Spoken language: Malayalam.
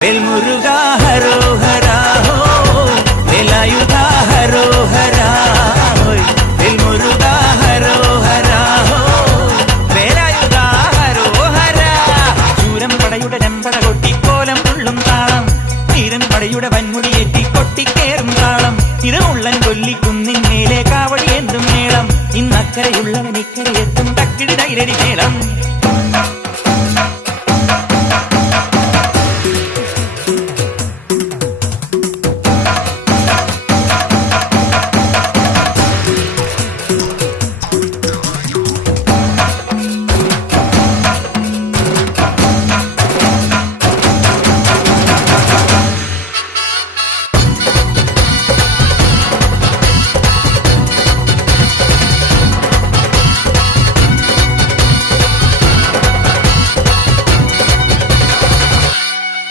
वेलमुरुगा हरोहरा हो वेलायुधा हरोहरा वेलमुरुगा हरोहरा हो वेलायुधा हरोहरा ചൂരം പടയുടെ രമ്പട കൊട്ടിക്കോലം തുള്ളും താളം തീരൻ പടയുടെ വൻമുടിയേറ്റി കൊട്ടിക്കേറും താളം ഇരമുള്ളൻ കൊല്ലിക്കുന്നിൻ മേലെ കാവടി എന്തും മേളം ഇന്നക്കരയുള്ളവൻ ഇക്കരയെത്തും തക്കിടി തൈരടി മേളം